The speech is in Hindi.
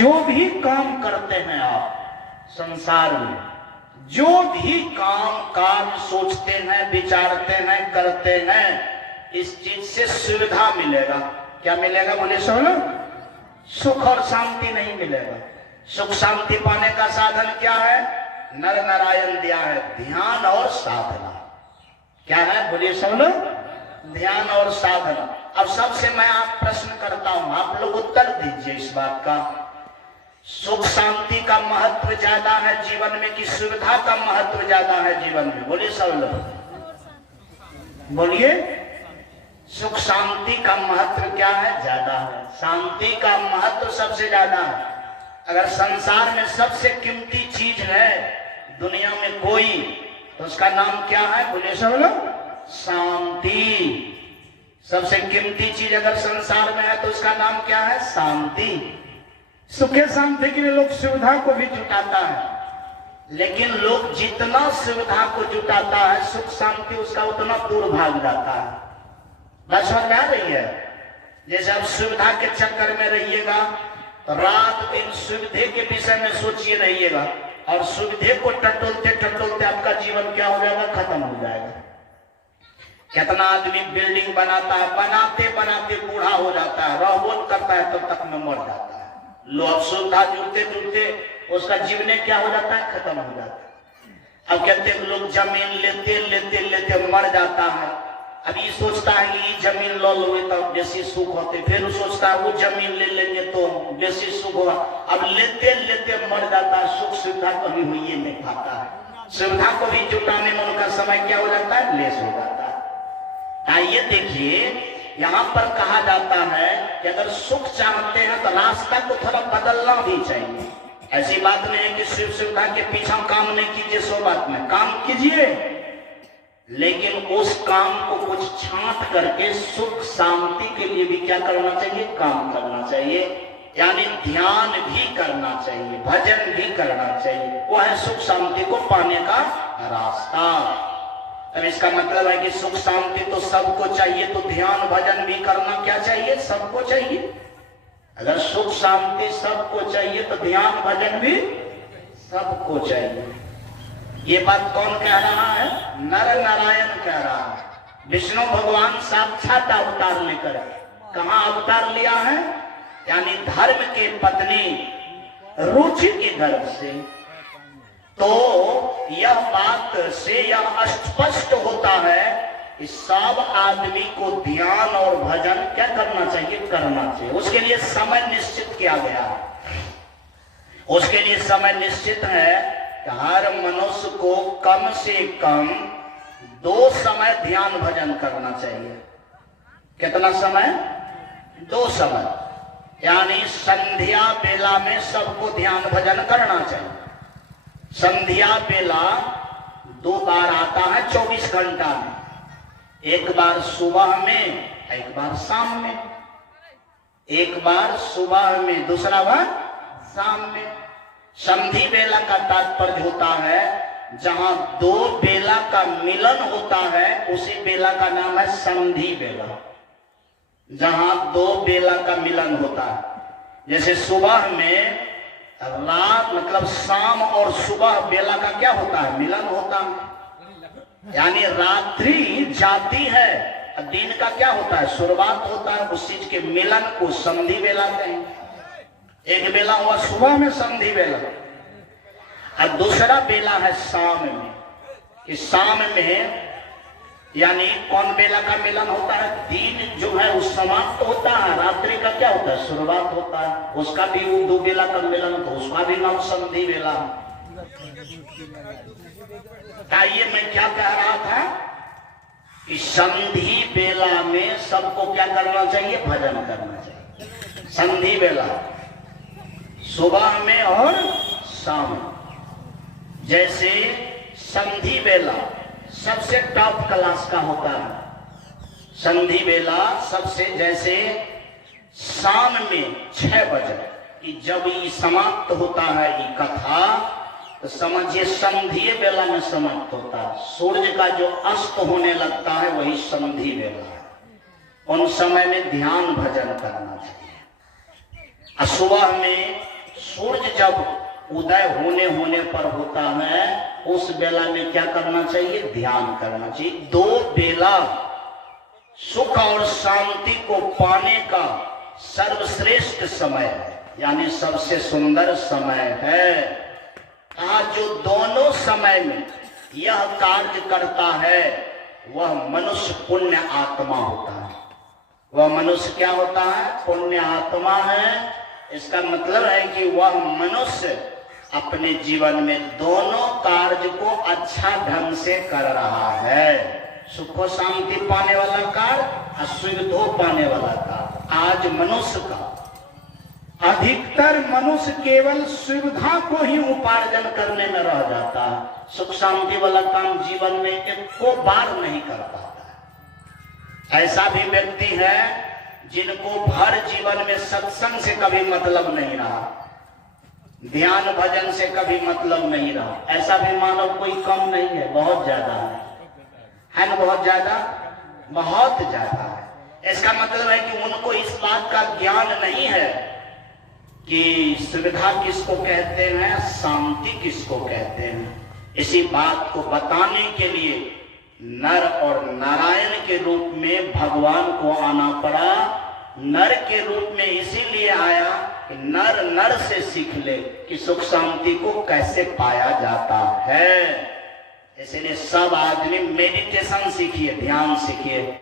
जो भी काम करते हैं आप संसार में, जो भी काम काज सोचते हैं, विचारते हैं, करते हैं, इस चीज से सुविधा मिलेगा। क्या मिलेगा बोले सब लोग? सुख और शांति नहीं मिलेगा। सुख शांति पाने का साधन क्या है? नर नारायण दिया है, ध्यान और साधना। क्या है बोलिए सब लोग? ध्यान और साधना। अब सबसे मैं आप प्रश्न करता हूं, आप लोग उत्तर दीजिए इस बात का। सुख शांति का महत्व ज्यादा है जीवन में कि सुविधा का महत्व ज्यादा है जीवन में? बोलिए सब लोग, बोलिए। सुख शांति का महत्व क्या है? ज्यादा है। शांति का महत्व सबसे ज्यादा है। अगर संसार में सबसे कीमती चीज है दुनिया में कोई, तो उसका नाम क्या है? बोलिए सब लोग, शांति। सबसे कीमती चीज अगर संसार में है तो उसका नाम क्या है? शांति। सुखे शांति के लिए लोग सुविधा को भी जुटाता है, लेकिन लोग जितना सुविधा को जुटाता है सुख शांति उसका उतना दूर भाग जाता है। बात समझ में आ रही है? जैसे आप सुविधा के चक्कर में रहिएगा तो रात दिन सुविधे के विषय में सोचिए रहिएगा, और सुविधे को टटोलते टटोलते आपका जीवन क्या हो जाएगा? खत्म हो जाएगा। कितना आदमी बिल्डिंग बनाता है, बनाते बनाते बूढ़ा हो जाता है, रहबोन करता है तब तक में मर जाता है। लोग सुविधा जुड़ते जुड़ते उसका जीवन क्या हो जाता है? खत्म हो जाता है। अब कहते हैं लोग जमीन लेते लेते लेते मर जाता है। अब ये सोचता है कि ये जमीन लो लोगे तो बेसी सुख होते, फिर वो सोचता है वो जमीन ले लेंगे तो बेसी सुख होगा। अब लेते लेते मर जाता है, सुख सुविधा कभी हुई नहीं पाता है। सुविधा को भी जुटाने में उनका समय क्या हो जाता है? लेस हो जाता है। आइए देखिए, यहाँ पर कहा जाता है कि अगर सुख चाहते हैं तो रास्ता को थोड़ा बदलना भी चाहिए। ऐसी बात नहीं है कि सिर्फ सुविधा के पीछे काम नहीं कीजिए, सो बात में काम कीजिए, लेकिन उस काम को कुछ छांट करके सुख शांति के लिए भी क्या करना चाहिए? काम करना चाहिए। यानी ध्यान भी करना चाहिए, भजन भी करना चाहिए। वो है सुख शांति को पाने का रास्ता। अब इसका मतलब है कि सुख शांति तो सबको चाहिए, तो ध्यान भजन भी करना क्या चाहिए? सबको चाहिए। अगर सुख शांति सबको चाहिए तो ध्यान भजन भी सबको चाहिए। ये बात कौन कह रहा है? नर नारायण कह रहा है। विष्णु भगवान साक्षात अवतार लेकर कहाँ अवतार लिया है? यानी धर्म के पत्नी रुचि के गर्भ से। तो यह बात से यह स्पष्ट होता है कि सब आदमी को ध्यान और भजन क्या करना चाहिए? करना चाहिए। उसके लिए समय निश्चित किया गया है। उसके लिए समय निश्चित है कि हर मनुष्य को कम से कम 2 समय ध्यान भजन करना चाहिए। कितना समय? 2 समय। यानी संध्या बेला में सबको ध्यान भजन करना चाहिए। संध्या बेला 2 बार आता है 24 घंटा में, एक बार सुबह में, एक बार शाम में। एक बार सुबह में, दूसरा बार शाम में। संधि बेला का तात्पर्य होता है जहां 2 बेला का मिलन होता है, उसी बेला का नाम है संधि बेला। जहां 2 बेला का मिलन होता है, जैसे सुबह में रात मतलब शाम और सुबह बेला का क्या होता है? मिलन होता है। यानी रात्रि जाती है, दिन का क्या होता है? शुरुआत होता है। उस चीज के मिलन को संधि बेला कहेंगे। एक बेला हुआ सुबह में संधि बेला, और दूसरा बेला है शाम में। कि शाम में यानी कौन बेला का मिलन होता है? दिन जो है वो समाप्त होता है, रात्रि का क्या होता है? शुरुआत होता है। उसका भी वो 2 बेला का मिलन होता है, उसका भी नाम संधि बेला। आइए मैं क्या कह रहा था कि संधि बेला में सबको क्या करना चाहिए? भजन करना चाहिए। संधि बेला सुबह में और शाम में। जैसे संधि बेला सबसे टॉप क्लास का होता है। संधि बेला सबसे, जैसे शाम में 6 बजे कि जब ये समाप्त होता है ये कथा, तो समझिए संधि बेला में समाप्त होता है। सूर्य का जो अस्त होने लगता है वही संधि बेला है। उन समय में ध्यान भजन करना चाहिए। सुबह में सूरज जब उदय होने पर होता है, उस बेला में क्या करना चाहिए? ध्यान करना चाहिए। दो बेला सुख और शांति को पाने का सर्वश्रेष्ठ समय है, यानी सबसे सुंदर समय है। आज जो दोनों समय में यह कार्य करता है वह मनुष्य पुण्य आत्मा होता है। वह मनुष्य क्या होता है? पुण्य आत्मा है। इसका मतलब है कि वह मनुष्य अपने जीवन में दोनों कार्य को अच्छा ढंग से कर रहा है। सुख शांति पाने वाला कार्य और सुविधा पाने वाला कार्य। आज मनुष्य का अधिकतर मनुष्य केवल सुविधा को ही उपार्जन करने में रह जाता है, सुख शांति वाला काम जीवन में एक को बार नहीं कर पाता। ऐसा भी व्यक्ति है जिनको भर जीवन में सत्संग से कभी मतलब नहीं रहा, ध्यान भजन से कभी मतलब नहीं रहा। ऐसा भी मानव कोई कम नहीं है, बहुत ज्यादा है ना? बहुत ज्यादा, बहुत ज्यादा है। इसका मतलब है कि उनको इस बात का ज्ञान नहीं है कि सुविधा किसको कहते हैं, शांति किसको कहते हैं। इसी बात को बताने के लिए नर और नारायण के रूप में भगवान को आना पड़ा। नर के रूप में इसीलिए आया कि नर नर से सीख ले कि सुख शांति को कैसे पाया जाता है। इसलिए सब आदमी मेडिटेशन सीखिए, ध्यान सीखिए।